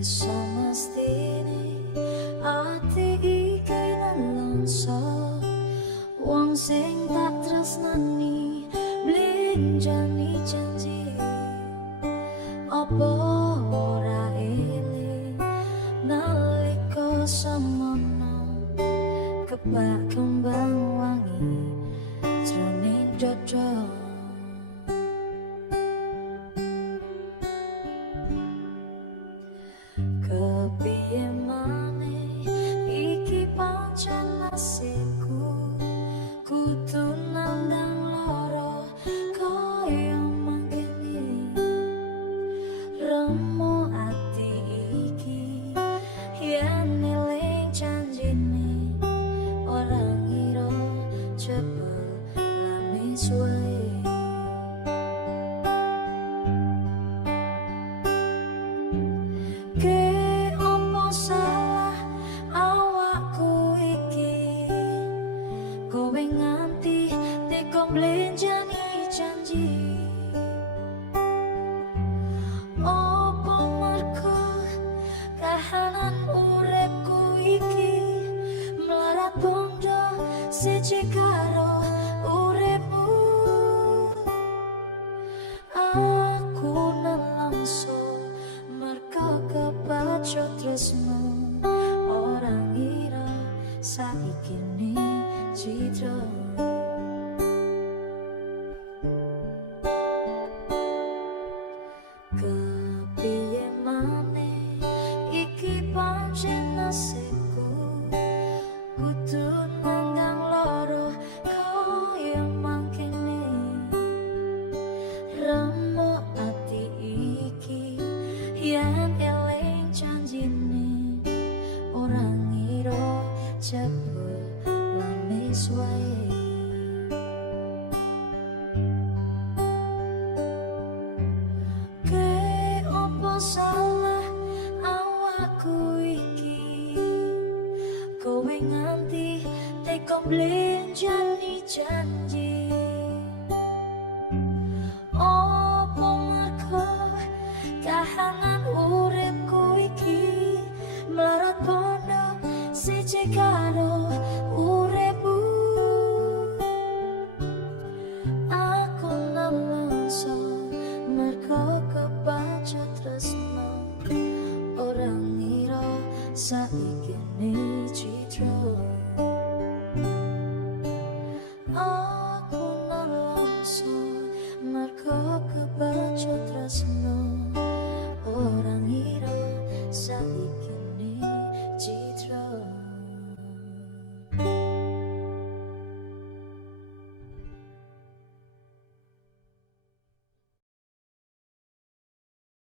Semestine ati iki nelongso wong sing tak tresnani blenjani janji apa ora eling nalika semono kebak kembang wangi jroning dodo. Kepiye maneh iki pancen nasibku kudu nandang lara kaya mangkene remo ati iki yen eling janjine ora ngira jebul lami suwe. Salah awakku iki kowe nganti teko blenjani janji opo merko kahanan uripku iki melarat bondo siji karo uripmu. Aku nelongso merko kepacut tresno orang ngira saiki ne citra. Kepiye maneh iki pancen nasibku kudu nandang loro kaya mangkene remo ati iki yen eling janjine ora ngira jebul lamis wae. Ke opo salah awakku iki kowe nganti teko blenjani janji opo merko kahanan uripku iki melarat bondo siji karo uripmu. Aku nelongso merko kepacut tresno ora ngira saiki